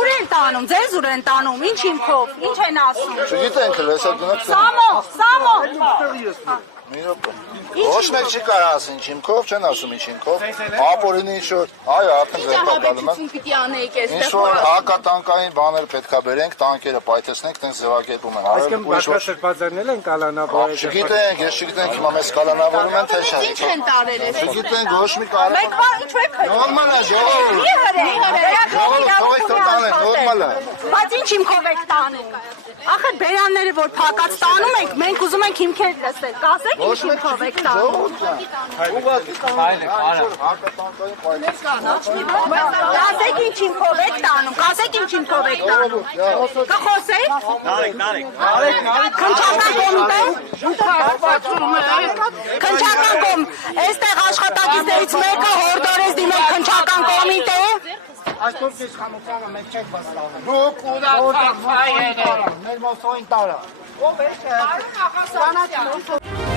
Ուր են տանում, ձեզ ուր են տանում, ինչ հիմքով, ինչ են ասում։ Չգիտենք, լեսա գնաց։ Սամո։ Մի րոպե։ Ոչ մեկ չի կարող ասին ինչ հիմքով, չեն ասում ինչ հիմքով։ Ապորին ինչ որ, այո, արդեն ձերբակալում է։ Պիտի անեիք այստեղ։ Ինչ որ հակատանկային բաներ պետքա բերենք, տանկերը պայթեցնենք, տենց ձևակերպում են։ Այսինքն բակասրբազարնել են կալանավորել։ Չգիտենք, ես չգիտենք, հիմա մեզ կալանավորում են թե չէ։ Ինչ են տարել էս։ Չգիտենք, ոչ մի կարևոր։ Մենք ինչ եք հայտնի։ Նորմալ է, ժողովուրդ։ Նորմալ է։ Բայց ինչ հիմքով եք տանում։ Ախր բերանները որ փակած տանում եք, մենք ուզում ենք հիմքեր լսել։ Կասեք ինչ հիմքով եք տանում։ Կասեք ինչ հիմքով եք տանում, կասեք ինչ հիմքով եք տանում։ Կխոսեք։ Քնչական կոմիտե։ Քնչական կոմ, այստեղ աշխատակիցներից մեկը հորդորեց դիմել քնչական կոմիտե։ Այսօր քեզ խանութանը մենք չեք վստահում։ Դուք Մեր մոսոին տարա։ Ո՞վ է։